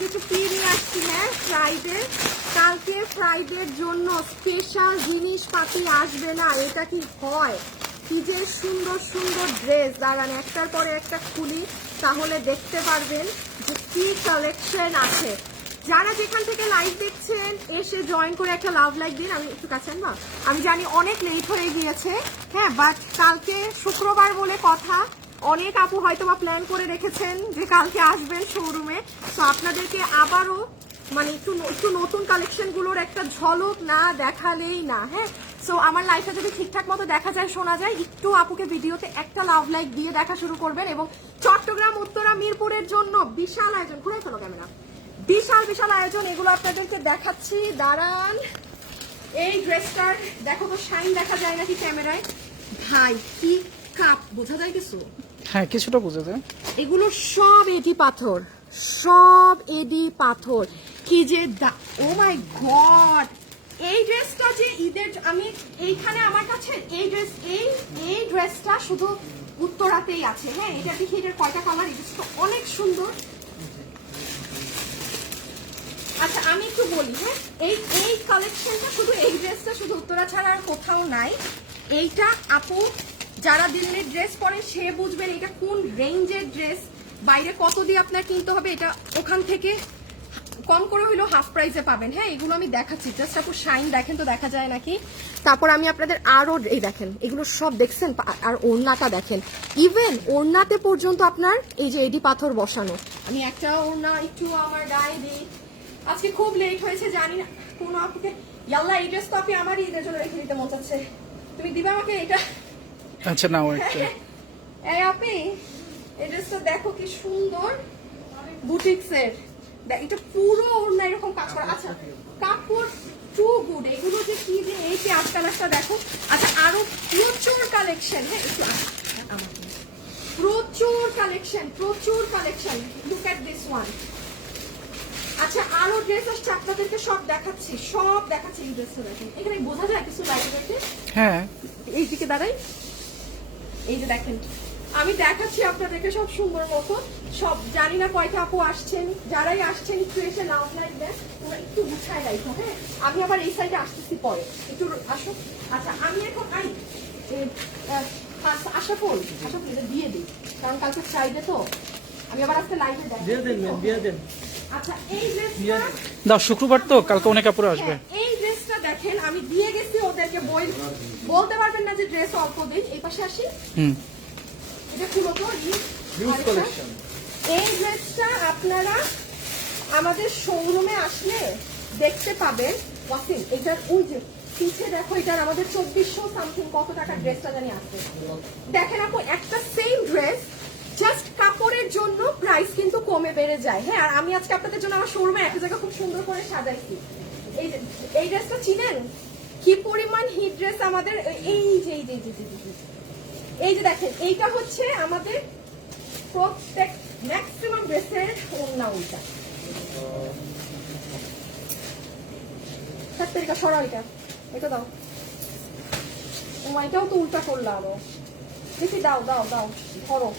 কিছু কি নিয়ে আসছি। হ্যাঁ, ফ্রাইডে, কালকে ফ্রাইডের জন্য স্পেশাল জিনিসপাতি আসবে না, এটা কি হয়? কি যে সুন্দর সুন্দর ড্রেস, দাঁড়ান একটার পরে একটা খুলি, তাহলে দেখতে পারবেন যে কি কালেকশন আছে। যারা যেখান থেকে লাইভ দেখছেন এসে জয়েন করে একটা লাভ লাইক দিন। আমি একটু কাছে আনবা, আমি জানি অনেক লেট হয়ে গিয়েছে, হ্যাঁ, বাট কালকে শুক্রবার বলে কথা, অনেক আপু হয়তো বা প্ল্যান করে রেখেছেন যে কালকে আসবেন শোরুমে। তো আপনাদেরকে আবারও মানে একটু নতুন কালেকশনগুলোর একটা ঝলক না দেখালেই না। হ্যাঁ, সো আমার লাইফটা যদি ঠিকঠাক মতো দেখা যায়, শোনা যায়, একটু আপুকে ভিডিওতে একটা লাভ লাইক দিয়ে দেখা শুরু করবেন। এবং চট্টগ্রাম, উত্তরা, মিরপুরের জন্য বিশাল আয়োজন, ঘুরে ফেলো ক্যামেরা, বিশাল বিশাল আয়োজন, এগুলো আপনাদেরকে দেখাচ্ছি। দাঁড়ান, এই ড্রেসটার দেখো তো, শাইন দেখা যায় নাকি ক্যামেরায়? ভাই কি কাপ, বোঝা যায় কিছু? হ্যাঁ, কিছুটা বোঝা যায়। এগুলো সব এডি পাথর, সব এডি পাথর। কি যে ও মাই গড, এই ড্রেসটা যে ঈদের, আমি এইখানে আমার কাছে এই ড্রেসটা শুধু উত্তরাতেই আছে। হ্যাঁ, এটা দেখি এটার কয়টা কালার, এই ড্রেসটা অনেক সুন্দর। আচ্ছা আমি একটু বলি, হ্যাঁ, এই কালেকশনটা শুধু, এই ড্রেসটা শুধু উত্তরা ছাড়া আর কোথাও নাই। এইটা আপু যারা দিল্লির ড্রেস পরেন সে বুঝবেন এটা কোন রেঞ্জের ড্রেস, বাইরে কত দিয়ে আপনার কিনতে হবে, এটা ওখান থেকে কম করে হইলেও হাফ প্রাইসে পাবেন। হ্যাঁ, এগুলো আমি দেখাচ্ছি, জাস্ট আপু শাইন দেখেন তো, দেখা যায় নাকি। তারপর আমি আপনাদের আরো এই দেখেন, এগুলো সব দেখছেন, আর ওড়নাটা দেখেন, ইভেন ওড়নাতে পর্যন্ত আপনার এই যে এডি পাথর বসানো। আমি একটা ওড়না একটু আমার গায়ে দিই, আজকে খুব লেট হয়েছে জানি না, কোনো আপুকে ইয়াল্লা এই ড্রেস তো আপনি আমারই ঈদের জন্য রেখে দিতে মন চাচ্ছে, তুমি দিবে আমাকে এটা? আচ্ছা নাও একটা। এই আপনি এই ড্রেসটা দেখো কি সুন্দর, বুটিক্সের, এটা পুরো ওড়না এরকম কাপড়। আচ্ছা কাপড় টু গুড, এগুলো যে কি যে এই যে আটটা দেখো। আচ্ছা আরো প্রচুর কালেকশন, হ্যাঁ একটু প্রচুর collection, look at this one. আচ্ছা আরো ড্রেস আসছে, আপনাদেরকে সব দেখাচ্ছি এই ড্রেসটা দেখেন, এখানে বোঝা যায় কিছু বাইরে দেখে? হ্যাঁ, এই দিকে দাঁড়াই, এই যে দেখেন আমি দেখাচ্ছি আপনাদেরকে সব সুন্দর মতো। সব জানি না কয়টা আপু আসছেন, যারাই আসছেন একটু এসে লাভ লাইক দেন, তোমরা একটু গুছায় রাখো। হ্যাঁ, আমি আবার এই সাইডে আসতেছি পরে, একটু আসো। আচ্ছা আমি এখন আশাফুল এটা দিয়ে দিই, কারণ কালকে ফ্রাইডে তো, আমি আবার আজকে লাইভে দিয়ে দেন। আচ্ছা এই ড্রেসটা দাও, শুক্রবার তো, কালকে অনেক কাপড় আসবে। এই ড্রেসটা দেখেন আমি দিয়ে গেছি ওদেরকে, বলতে পারবেন না যে ড্রেস অল্প দিন। এই পাশে আসি, এটা খুলো তো, এই ড্রেসটা আপনারা আমাদের শোরুমে আসলে দেখতে পাবেন। ওয়াসিম এটার ওই যে পিছে দেখো, এটার আমাদের 2400 সামথিং কত টাকা ড্রেসটা জানি আছে। দেখেন আপু, একটা সেম ড্রেস জাস্ট কাপড়ের জন্য প্রাইস কিন্তু কমে বেড়ে যায়। হ্যাঁ, আর আমি আজকে আপনাদের জন্য আমার শোরুমে একটা জায়গা খুব সুন্দর করে সাজাইছি। এই ড্রেসটা চিনেন কি পরিমাণ হিট ড্রেস আমাদের, এই যে দেখেন, এইটা হচ্ছে আমাদের প্রত্যেক ম্যাক্সিমাম ড্রেসের ওড়না। ওইটা সরা, এটা দাও, এটাও তো উল্টা করলো আরো দেখি, দাও ধরো,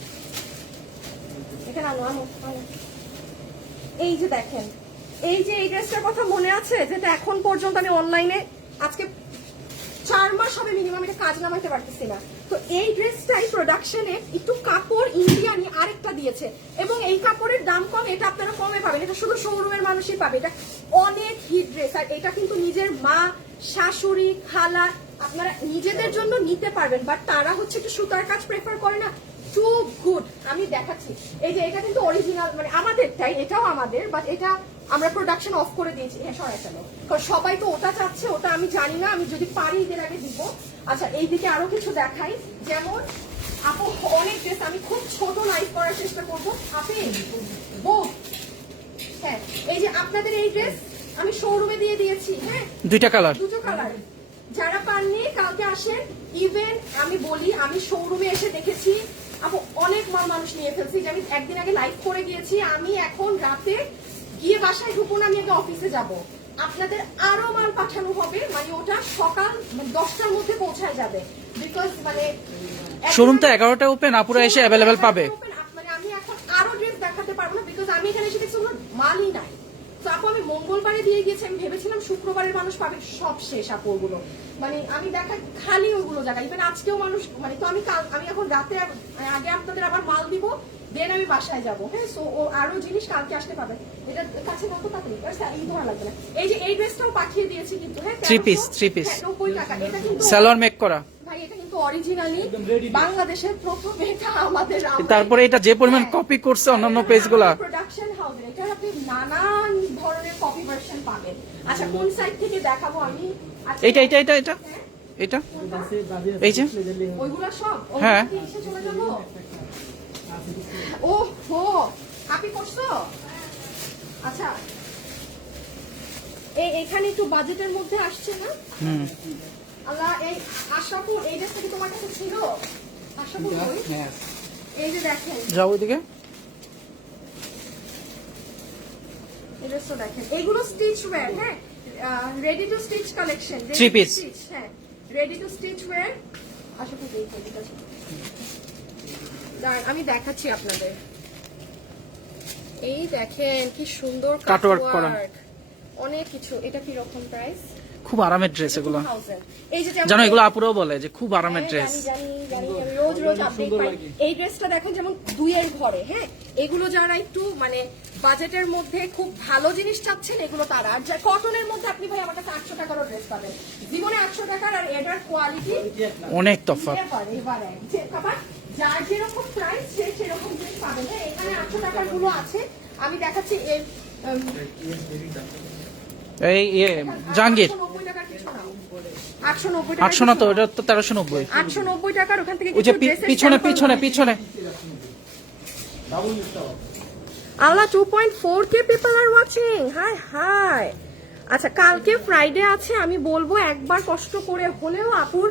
এখানে আনো। এই যে দেখেন, এই যে এই ড্রেসটার কথা মনে আছে, যেটা এখন পর্যন্ত আমি অনলাইনে আজকে 4 মাস হবে মিনিমাম এটা কাজ নামাইতে পারতেছি না। তো এই ড্রেসটাই প্রোডাকশনে একটু কাপড় ইন্ডিয়ানি আরেকটা দিয়েছে, এবং এই কাপড়ের দাম কম, এটা আপনারা কমে পাবেন, এটা শুধু শোরুমের মানুষই পাবে। এটা অনেক হিট ড্রেস, আর এটা কিন্তু নিজের মা, শাশুড়ি, খালা আপনারা নিজেদের জন্য নিতে পারবেন, বাট তারা হচ্ছে একটু সুতার কাজ প্রেফার করে না। টু গুড, আমি দেখাচ্ছি, এই যে এটা কিন্তু অরিজিনাল, মানে আমাদেরটাই, এটাও আমাদের, বাট এটা আমরা প্রোডাকশন অফ করে দিয়েছি। হ্যাঁ সরাই ফেলো, কারণ সবাই তো ওটা চাচ্ছে, ওটা আমি জানি না, আমি যদি পারি এদের আগে দিব। আচ্ছা এইদিকে আরো কিছু দেখাই, যেমন আপু অনেক ড্রেস, আমি খুব ছোট লাইভ করার চেষ্টা করবো। আপনি হ্যাঁ, এই যে আপনাদের এই ড্রেস আমি শোরুমে দিয়ে দিয়েছি। হ্যাঁ, দুটো কালার, যারা পাননি কালকে আসেন। ইভেন আমি বলি, আমি শোরুমে এসে দেখেছি আপু অনেক মানুষ নিয়ে ফেলছি, যে আমি একদিন আগে লাইভ করে গিয়েছি, আমি এখন রাতে গিয়ে বাসায় ঢুকুন, আমি আগে অফিসে যাব, আপনাদের আরো মাল পাঠানো হবে, মানে ওটা সকাল 10টার মধ্যে পৌঁছায় যাবে, বিকজ মানে শোরুম তো 11টা ওপেন, আপুরা এসে অ্যাভেলেবেল পাবে। মানে আমি এখন আরো ড্রেস দেখাতে পারবো না, বিকজ আমি আমি এখানে এসে দেখছি ওগুলো মালই নাই। তো আপু আমি মঙ্গলবারে দিয়ে গিয়েছি, আমি ভেবেছিলাম শুক্রবারের মানুষ পাবে, সব শেষ আপু ওগুলো। মানে আমি দেখা খালি ওইগুলো জায়গা, ইভেন আজকেও মানুষ মানে, তো আমি এখন রাতে আগে আপনাদের আবার মাল দিব, দেন আমি বাসায় যাবো। হ্যাঁ, সো ও আরো জিনিস কালকে আসতে পাবে। এটা কাছে কত তাড়াতাড়ি এই ধরা লাগবে না। এই যে এই ড্রেসটাও পাঠিয়ে দিয়েছি কিন্তু, হ্যাঁ 3 piece 90 টাকা। এটা কিন্তু সালোয়ার মেক করা। ভাই এটা কিন্তু অরিজিনালি বাংলাদেশের প্রথম, এটা আমাদের তারপরে এটা যে পরিমাণ কপি করছে অন্যান্য পেজগুলা, প্রোডাকশন হাউস, এটা আপনি নানান ধরনের কপি ভার্সন পাবেন। আচ্ছা কোন সাইড থেকে দেখাবো আমি? আচ্ছা, এইটা এটা এটা এটা এটা এই যে ওইগুলা সব হ্যাঁ। ওইগুলা কি এসে চলে যাবো? ও হো, কপি করছো? আচ্ছা এখানে একটু বাজেটের মধ্যে আসছে না? আল্লাহ, এই আশাপুর এই ড্রেসটা কি তোমার কাছে ছিল? আশাপুর কই? এই যে দেখেন, যাও ওইদিকে। এই ড্রেসটা দেখেন, এগুলো স্টিচ ওয়্যার, হ্যাঁ ready to stitch collection, 3 piece। হ্যাঁ ready to stitch wear. Ashapur এই কোনটা? দাঁড়ান আমি দেখাচ্ছি আপনাদের। এই দেখেন কি সুন্দর কাটওয়ার্ক করা, অনেক কিছু। এটা কি রকম প্রাইস? খুব আরামের ড্রেস এগুলো। 2000। এই যে জানো এগুলো আপুরাও বলে যে খুব আরামের ড্রেস। জানি আমি রোজ রোজ আপডেট পাই। এই ড্রেসটা দেখেন যেমন 2 এর ঘরে, হ্যাঁ এগুলো যারা একটু মানে বাজেটের মধ্যে খুব ভালো জিনিস চাচ্ছেন এগুলো তারা। আর যা কটনের মধ্যে আপনি ভাই আমার কাছে 800 টাকারও ড্রেস পাবেন, জীবনে 800 টাকার। আর এটার কোয়ালিটি অনেক তফাৎ। এবারে যে আবার যার যেরকম প্রাইস সে সেরকম জিনিস পাবেন। হ্যাঁ এখানে 800 টাকার গুলো আছে, আমি দেখাচ্ছি। এর এই জাহাঙ্গীর 890 টাকার কিছু না, 890 টাকা, 800 না তো, এটা তো 1390। 890 টাকার ওখান থেকে ওই যে কিছু ড্রেসের পিছনে sample পিছনে আছে। পিছনে আল্লাহ 2.4K people are watching, high high. আচ্ছা কালকে ফ্রাইডে আছে, আমি বলবো একবার কষ্ট করে হলেও আপুর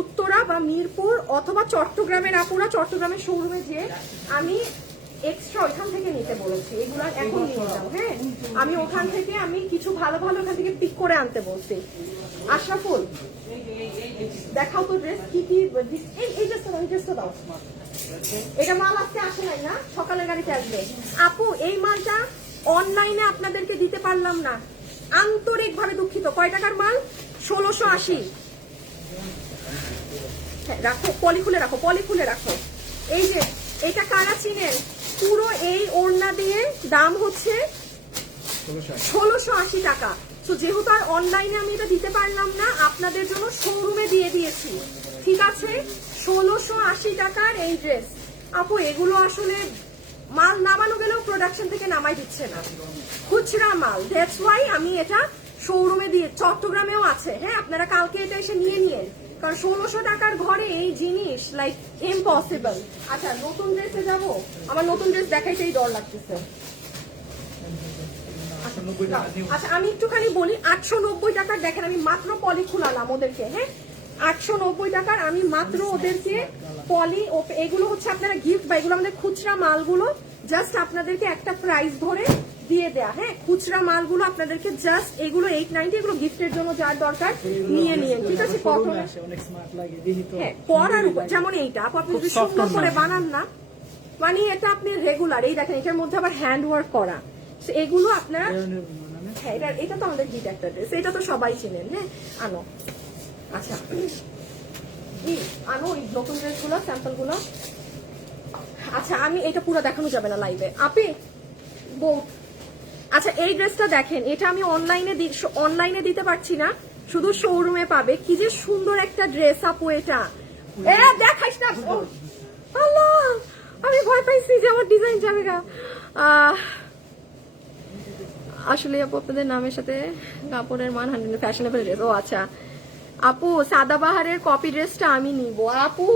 উত্তরা বা মিরপুর অথবা চট্টগ্রামের আপুরা চট্টগ্রামের শোরুমে যে আমি এক্সট্রা ওইখান থেকে নিতে বলেছি, এগুলা এখন নিয়ে যাও। হ্যাঁ আমি ওখান থেকে আমি কিছু ভালো ভালো ওখান থেকে পিক করে আনতে বলছি। আশরাফুল দেখাও তো ড্রেস কি কি। এই ড্রেসটা দাও। এটা মাল আজকে আসে নাই না, সকালের গাড়িতে আসবে। আপু এই মালটা অনলাইনে আপনাদেরকে দিতে পারলাম না, আন্তরিক ভাবে দুঃখিত। কয় টাকার মাল? 1680। হ্যাঁ রাখো, পলি খুলে রাখো, পলি খুলে রাখো। এই যে এটা কারা চিনেন, পুরো এই ওড়না দিয়ে দাম হচ্ছে 1680 টাকা। তো যেহেতু আর অনলাইনে আমি এটা দিতে পারলাম না, আপনাদের জন্য শোরুমে দিয়ে দিয়েছি, ঠিক আছে? 1680 টাকার এই ড্রেস। আপু এগুলো আসলে মাল নামানো গেলেও প্রোডাকশন থেকে নামাই দিচ্ছে না, খুচরা মাল। দ্যাটস ওয়াই আমি এটা শোরুমে দিয়ে, চট্টগ্রামেও আছে। হ্যাঁ আপনারা কালকে এটা এসে নিয়ে নিয়েন, কারণ 1600 টাকার ঘরে এই জিনিস লাইক ইম্পসিবল। আচ্ছা নতুন ড্রেসে যাব, আমার নতুন ড্রেস দেখাইতেই ডর লাগতেছে। আচ্ছা আমি একটুখানি বলি, 890 টাকার দেখেন আমি মাত্র পলি খুলালাম ওদেরকে। হ্যাঁ 890 টাকার আমি মাত্র ওদেরকে পলি, এগুলো হচ্ছে আপনারা গিফট বা এগুলো আমাদের খুচরা মালগুলো, জাস্ট আপনাদেরকে একটা প্রাইস ধরে দিয়ে দেয়া। হ্যাঁ খুচরা মালগুলো আপনাদেরকে জাস্ট এগুলো 890, এগুলো গিফটের জন্য যার দরকার নিয়ে নিয়ে, ঠিক আছে? কটনের হ্যাঁ পরার উপর, যেমন এইটা আপনি যদি সুন্দর করে বানান না, মানে এটা আপনি রেগুলার। এই দেখেন এটার মধ্যে আবার হ্যান্ড ওয়ার্ক করা, এগুলো আপনারা হ্যাঁ এটা তো আমাদের গিফট একটা ড্রেস, এটা তো সবাই চিনেন। হ্যাঁ আনো, আচ্ছা আনো ওই নতুন ড্রেসগুলো, স্যাম্পলগুলো। আচ্ছা আমি এটা পুরো দেখানো যাবে না লাইভে আপি বউ। আচ্ছা এই ড্রেসটা দেখেন, এটা আমি অনলাইনে দিতে পারছি না, শুধু শোরুমে পাবে। কি যে সুন্দর একটা ড্রেস আপু, এটা দেখাইস না। আল্লাহ আমি ভয় পাইছি যে আমার ডিজাইন যাবে না। আসলে আপু আপনাদের নামের সাথে কাপড়ের মান 100 ফ্যাশনেবল ড্রেস। ও আচ্ছা আপু সাদাবাহারের কপি ড্রেসটা আমি নিব। আপু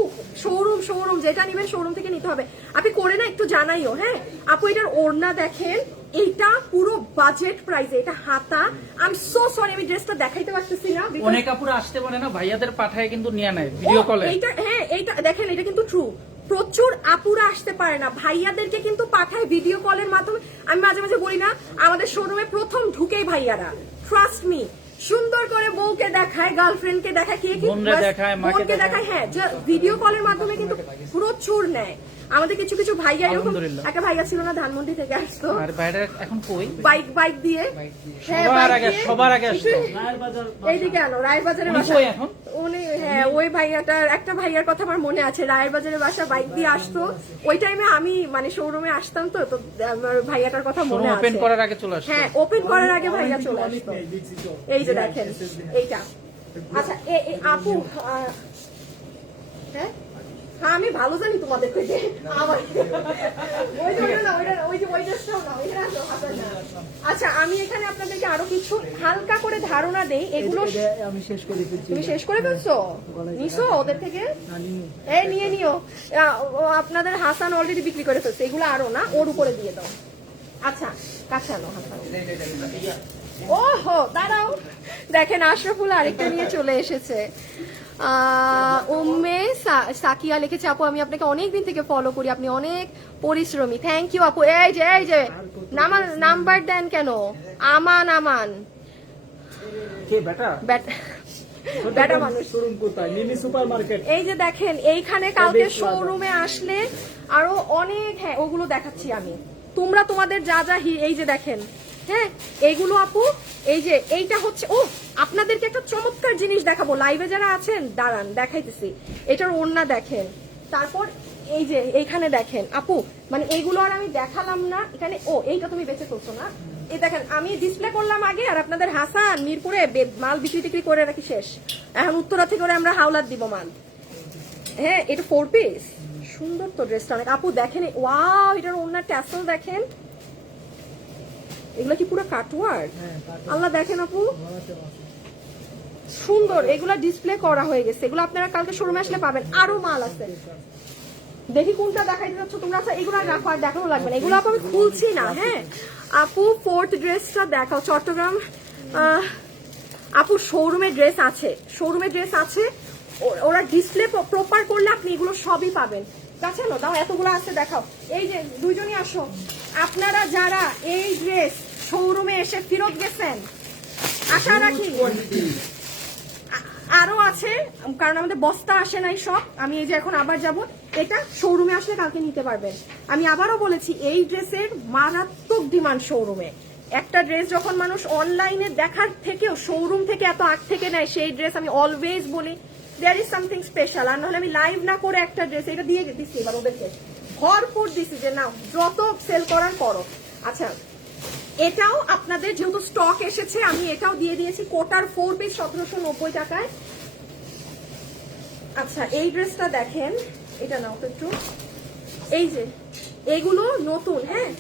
শোরুম যেটা নিবেন শোরুম থেকে নিতে হবে। আপনি করে না একটু জানাইও। হ্যাঁ আপু এটার ওড়না দেখেন, এইটা পুরো বাজেট প্রাইসে, এটা হাতা। আই এম সো সরি আমি ড্রেসটা দেখাইতে পারতেছি না, অনেক আপুরা আসতে পারে না, ভাইয়াদের পাঠায় কিন্তু নিয়ে নেয় ভিডিও কলে। এইটা হ্যাঁ এইটা দেখেন, এটা কিন্তু ট্রু। প্রচুর আপুরা আসতে পারে না, ভাইয়াদেরকে কিন্তু পাঠায় ভিডিও কলের মাধ্যমে। আমি মাঝে মাঝে বলি না, আমাদের শোরুমে প্রথম ঢুকেই ভাইয়ারা, ট্রাস্ট মি, সুন্দর করে বউকে দেখায়, গার্লফ্রেন্ডকে দেখায়, কে কি বোনকে দেখায়। হ্যাঁ ভিডিও কলের মাধ্যমে কিন্তু প্রচুর নেয়। আমাদের কিছু কিছু ভাইয়া এরকম, আলহামদুলিল্লাহ। একটা ভাইয়া ছিল না ধানমন্ডি থেকে আসতো আর বাইরে এখন কই বাইক দিয়ে, হ্যাঁ সবার আগে আসতো। এইদিকে আনো রায়ের বাজারে উনি বাসা কই এখন? উনি, হ্যাঁ ওই ভাইয়াটার, একটা ভাইয়ার কথা আমার মনে আছে, রায়ের বাজারে বাসা, বাইক দিয়ে আসতো। ওই টাইমে আমি মানে শোরুমে আসতাম, তো তো আমার ভাইয়াটার কথা মনে আছে। ওপেন করার আগে চলে আসতো। হ্যাঁ ওপেন করার আগে ভাইয়া চলে আসতো। এই যে দেখেন এইটা। আচ্ছা আপু, হ্যাঁ হ্যাঁ আমি ভালো জানি তোমাদের থেকে। আচ্ছা আমি এখানে আপনাদেরকে আরো কিছু হালকা করে ধারণা দেই। এগুলো আমি শেষ করে ফেলছি। তুমি শেষ করে ফেলছো, নিছো ওদের থেকে? এই নিয়ে নিও। আপনাদের হাসান অলরেডি বিক্রি করে ফেলছে, এগুলো আরো না, ওর উপরে দিয়ে দাও। আচ্ছা কাছে আনো হাসান। ওহো দাঁড়াও, দেখেন আশরাফুল আরেকটা নিয়ে চলে এসেছে। উম্মে সাকিয়া লিখেছে, আপু আমি আপনাকে অনেকদিন থেকে ফলো করি, আপনি অনেক পরিশ্রমী। থ্যাংক ইউ আপু। এই যে নাম্বার দেন কেন? আমান কে বেটা? বেটা মানুষ। শোরুম কোথায়? Mini supermarket. এই যে দেখেন এইখানে কালকে শোরুমে আসলে আরো অনেক, হ্যাঁ ওগুলো দেখাচ্ছি আমি। তোমরা তোমাদের যা যা এই যে দেখেন, হ্যাঁ এইগুলো আপু, এই যে এইটা হচ্ছে, ও আপনাদেরকে একটা চমৎকার জিনিস দেখাবো, লাইভে যারা আছেন দাঁড়ান দেখাইতেছি। এটার ওড়না দেখেন, তারপর এই যে এইখানে দেখেন আপু, মানে এইগুলো আর আমি দেখালাম না এখানে। ও এইটা তুমি বেঁচে করছো না, এই দেখেন আমি ডিসপ্লে করলাম আগে, আর আপনাদের হাসান মিরপুরে মাল বিক্রি করে রাখি শেষ। এখন উত্তরা থেকে করে আমরা হাওলাত দিব মাল। হ্যাঁ এটা 4 পিস, সুন্দর তো ড্রেসটা অনেক। আপু দেখেন, ওয়াও এটার ওড়না ট্যাসেল দেখেন, এগুলো কি পুরো কাটওয়ার্ক? আল্লাহ দেখেন আপু সুন্দর, এগুলো ডিসপ্লে করা হয়ে গেছে, এগুলো আপনারা কালকে শোরুমে আসলে পাবেন। আরো মাল আছে, দেখি কোনটা দেখাইতে যাচ্ছ তোমরা। আচ্ছা এগুলো রাখো, আর দেখানো লাগবে না, এগুলো আপু আমি খুলছি না। হ্যাঁ আপু 4th ড্রেসটা দেখাও, চট্টগ্রাম। আপু শোরুমে ড্রেস আছে, শোরুমে ড্রেস আছে, ওরা ডিসপ্লে প্রপার করলে আপনি এগুলো সবই পাবেন। কাছে না দাও, এতগুলো আছে দেখাও। এই যে দুইজনই আসো, আপনারা যারা এই ড্রেস শোরুমে এসে ফেরত গেছেন, আশা রাখি আরো আছে, কারণ আমাদের বস্তা আসে নাই সব। আমি এই যে এখন আবার যাব, এটা শোরুমে আসলে কালকে নিতে পারবেন। আমি আবারও বলেছি এই ড্রেসের মারাত্মক ডিমান্ড শোরুমে। একটা ড্রেস যখন মানুষ অনলাইনে দেখার থেকেও শোরুম থেকে এত আগ থেকে নেয়, সেই ড্রেস আমি অলওয়েজ বলি দেয়ার ইজ সামথিং স্পেশাল। আর নাহলে আমি লাইভ না করে একটা ড্রেস এটা দিয়ে দিচ্ছি, এবার ওদেরকে ভরপুর দিচ্ছি যে না যত সেল করার করো। আচ্ছা এটাও আপনাদের যেহেতু স্টক এসেছে, আমি এটাও দিয়ে দিয়েছি, কোটার 4 পিস 1790 টাকায়। আচ্ছা এই ড্রেসটা দেখেন, এটা নাও তো একটু, এই যে এগুলো নতুন, হ্যাঁ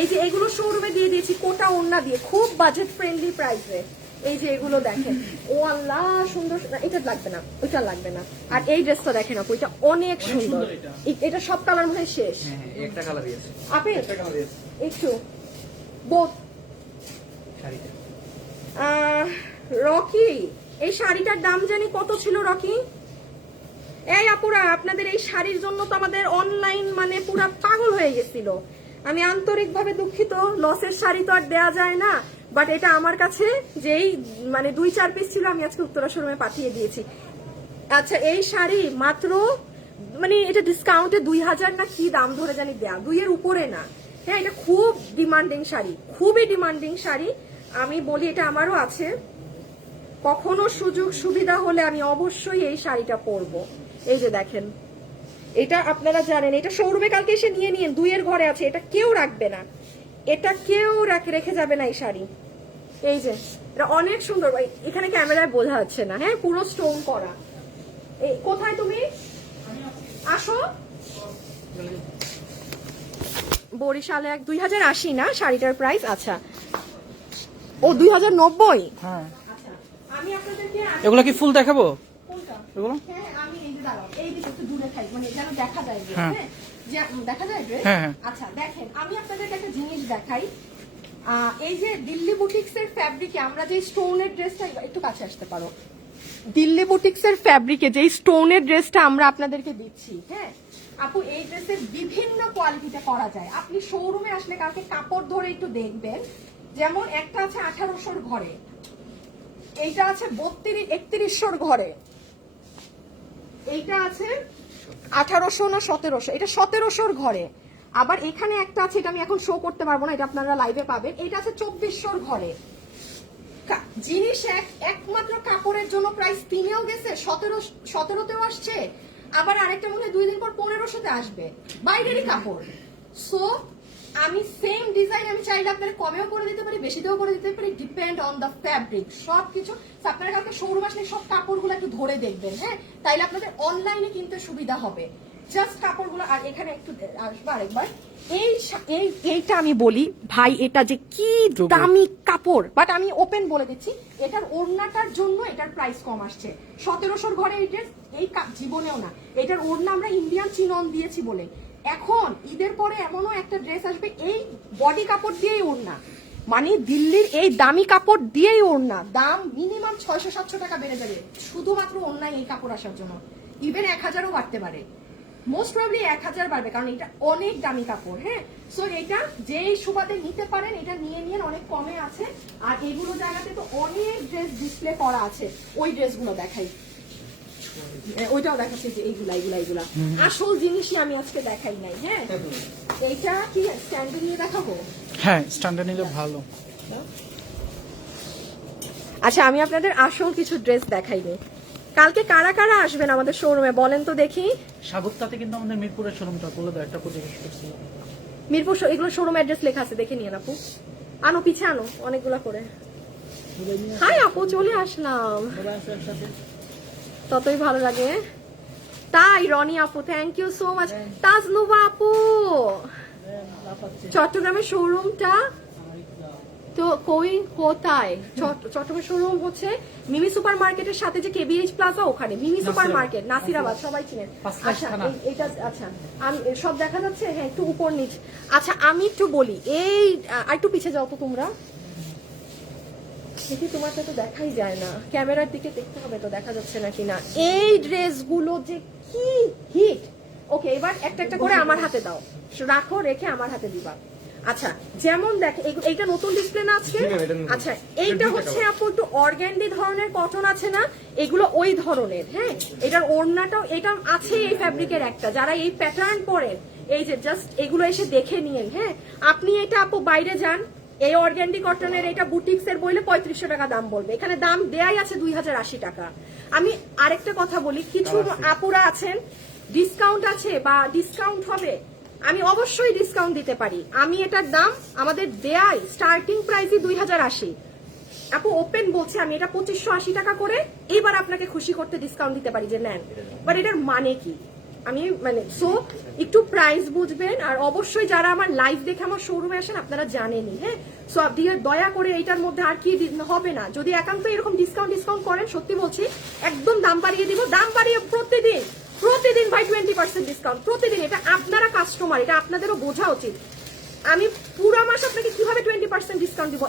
এই যে এগুলো শোরুমে দিয়ে দিয়েছি কোটা ওড়না দিয়ে, খুব বাজেট ফ্রেন্ডলি প্রাইসে। এই যে এগুলো দেখেন, ও আল্লাহ সুন্দর, এটা লাগবে না, ওইটা লাগবে না। আর এই ড্রেসটা দেখেন আপু, এটা অনেক সুন্দর, এটা সব কালার মধ্যে শেষ। একটা কালারই আছে, আপনি একটা কালারই আছে একটু বোথ। শাড়িতে। রকি এই শাড়িটার দাম জানি কত ছিল রকি? এই আপুরা আপনাদের এই শাড়ির জন্য তো আমাদের অনলাইন মানে পুরা পাগল হয়ে গেছিল। আমি আন্তরিকভাবে দুঃখিত, লসের শাড়ি তো আর দেয়া যায় না, বাট এটা আমার কাছে যেই মানে 2-4 পিস ছিল, আমি আজকে উত্তরা শোরুমে পাঠিয়ে দিয়েছি। আচ্ছা এই শাড়ি মাত্র মানে এটা ডিসকাউন্টে 2000 না কি দাম ধরে জানি দেয়া, 2 এর উপরে না। হ্যাঁ এটা খুব ডিমান্ডিং শাড়ি, খুবই ডিমান্ডিং শাড়ি। আমি বলি এটা আমারও আছে, কখনো সুযোগ সুবিধা হলে আমি অবশ্যই এই শাড়িটা পরবো। এই যে দেখেন, এটা আপনারা জানেন, এটা শোরুমে কালকে এসে নিয়ে নিন, 2 এর ঘরে আছে, এটা কেউ রাখবে না, এটা কেউ রেখে যাবে না এই শাড়ি। এই যে এটা অনেক সুন্দর, এখানে ক্যামেরায় বোঝা যাচ্ছে না, হ্যাঁ পুরো স্টোন করা। এই কোথায় তুমি আসো? বরিশালে 2080 না শাড়িটার প্রাইস? আচ্ছা ও 2090। হ্যাঁ আচ্ছা আমি আপনাদেরকে এগুলো কি ফুল দেখাবো? কোনটা? এগুলো হ্যাঁ আমি এই যে দাঁড়াও, এই যে একটু দূরে খাই, মানে যেন দেখা যায় যে, হ্যাঁ। হ্যাঁ দেখা যায় ড্রেস। হ্যাঁ, হ্যাঁ। আচ্ছা দেখেন আমি আপনাদেরকে একটা জিনিস দেখাই, এই যে দিল্লি বুটিক্স এর ফ্যাব্রিকে আমরা যে স্টোনের ড্রেসটা, একটু কাছে আসতে পারো, দিল্লি বুটিক্স এর ফ্যাব্রিকে যে স্টোনের ড্রেসটা আমরা আপনাদেরকে দিচ্ছি, হ্যাঁ আপু এই ড্রেসের বিভিন্ন কোয়ালিটিতে করা যায়। আপনি শোরুমে আসলে কালকে কাপড় ধরে একটু দেখবেন, যেমন একটা আছে 1800 ঘরে, এইটা আছে 32-3100 ঘরে, এইটা আছে 1800 না 1700, এটা 1700 ঘরে। আবার এখানে একটা আছে, এটা আমি এখন শো করতে পারবো না, এটা আপনারা লাইভে পাবেন। এটা আছে 2400 ঘরে। জিনিস একমাত্র কাপড়ের জন্য প্রাইস 3-এও গেছে, 17-তেও আসছে, আবার আরেকটা মনে হয় 2 দিন পর 1500-তে আসবে, বাইরেরই কাপড়। সো আমি সেম ডিজাইন আমি চাইলে আপনারা কমেও করে দিতে পারি, বেশিতেও করে দিতে পারি, ডিপেন্ড অন দ্য ফ্যাব্রিক সবকিছু। আপনারা কালকে শোরুম আসলে সব কাপড়গুলো একটু ধরে দেখবেন, হ্যাঁ, তাইলে আপনাদের অনলাইনে কিনতে সুবিধা হবে। জাস্ট কাপড়গুলো। আর এখানে একটু আসবে আরেকবার, এইটা আমি বলি ভাই, এটা যে কি দামি কাপড়, বাট আমি ওপেন বলে দিচ্ছি, এটার ওড়নাটার জন্য এটার প্রাইস কম আসছে। 1700 ঘরে এই ড্রেস এই জীবনেও না, এটার ওড়না আমরা ইন্ডিয়ান চিনন দিয়েছি বলে। এখন ঈদের পরে এমনও একটা ড্রেস আসবে এই বডি কাপড় দিয়েই ওড়না, মানে দিল্লির এই দামি কাপড় দিয়েই ওড়না, দাম মিনিমাম 600-700 টাকা বেড়ে যাবে শুধুমাত্র ওড়নায় এই কাপড় আসার জন্য। ইভেন 1000ও বাড়তে পারে, মোস্ট প্রবাবলি 1000 বাড়বে, কারণ এটা অনেক দামি কাপড়। হ্যাঁ, সো এটা যেই সুবাদে নিতে পারেন এটা নিয়ে নিয়ে অনেক কমে আছে। আর এইগুলো জায়গাতে তো অনেক ড্রেস ডিসপ্লে করা আছে, ওই ড্রেসগুলো দেখাই, ওইটাও দেখাচ্ছি যে এইগুলা আসল জিনিসই আমি আজকে দেখাই নাই। হ্যাঁ, এইটা কি স্ট্যান্ডে নিয়ে দেখাবো? হ্যাঁ, স্ট্যান্ডে নিলে ভালো। আচ্ছা, আমি আপনাদের আসল কিছু ড্রেস দেখাইনি। কালকে কারা কারা আসবেন আমাদের শোরুমে বলেন তো দেখি। সাগরতাতে কিন্তু আমাদের মিরপুরের শোরুমটা বলে দাও, একটা প্রতিবেশ করছিল মিরপুর, এগুলো শোরুম অ্যাড্রেস লেখা আছে, দেখে নিন আপু। আনো পিছে আনো অনেকগুলা করে। হাই আপু, চলে আসলাম, ততই ভালো লাগে। তাই রনি আপু, thank you so much. Tajnuba আপু, চট্টগ্রামের শোরুমটা তো কোথায়? চট্টগ্রামের শোরুম হচ্ছে মিমি সুপার মার্কেটের সাথে যে কেবিএইচ প্লাজা, ওখানে মিমি সুপার মার্কেট, নাসিরাবাদ, সবাই চিনেন। আচ্ছা, এটা আচ্ছা আমি সব দেখা যাচ্ছে, হ্যাঁ একটু উপর নিচ। আচ্ছা আমি একটু বলি, এই একটু পিছিয়ে যাও তো তোমরা, দেখি তোমারটা তো দেখাই যায় না, ক্যামেরার দিকে দেখতে হবে তো দেখা যাচ্ছে নাকি না। এই ড্রেসগুলো যে কি হিট। ওকে, এবার একটা একটা করে আমার হাতে দাও, রাখো, রেখে আমার হাতে দিবা। আচ্ছা, যেমন দেখে এইটা নতুন ডিসপ্লে না আছে। আচ্ছা, এইটা হচ্ছে আপু একটু অর্গ্যান্ডি ধরনের কটন আছে না, এগুলো ওই ধরনের। হ্যাঁ, এটার ওড়নাটাও এটা আছে এই ফ্যাব্রিকের একটা, যারা এই প্যাটার্ন পরেন এই যে জাস্ট এগুলো এসে দেখে নিন। হ্যাঁ, আপনি এটা আপু বাইরে যান, এই অর্গ্যান্ডি কটনের এটা বুটিক্স এর বইলে 3500 টাকা দাম বলবে, এখানে দাম দেয়াই আছে 2080 টাকা। আমি আরেকটা কথা বলি, কিছু আপুরা আছেন ডিসকাউন্ট আছে বা ডিসকাউন্ট হবে, আমি অবশ্যই ডিসকাউন্ট দিতে পারি। আমি এটার দাম আমাদের দেয়াই স্টার্টিং প্রাইসই 2080। আপু ওপেন বলছে আমি এটা 2580 টাকা করে এবার আপনাকে খুশি করতে ডিসকাউন্ট দিতে পারি যে নেন, বাট এটার মানে কি আমি মানে সো একটু প্রাইস বুঝবেন। আর অবশ্যই যারা আমার লাইভ দেখে আমার শোরুমে আসেন আপনারা জানেনই। হ্যাঁ, সো আপনি দয়া করে এইটার মধ্যে আর কি হবে না, যদি একান্ত এরকম ডিসকাউন্ট করেন, সত্যি বলছি একদম দাম বাড়িয়ে দিব, দাম বাড়িয়ে প্রতিদিন ভাই 20% ডিসকাউন্ট প্রতিদিন। এটা আপনারা কাস্টমার, এটা আপনাদেরও বোঝা উচিত। আমি পুরো মাস আপনাকে কিভাবে 20% ডিসকাউন্ট দিব?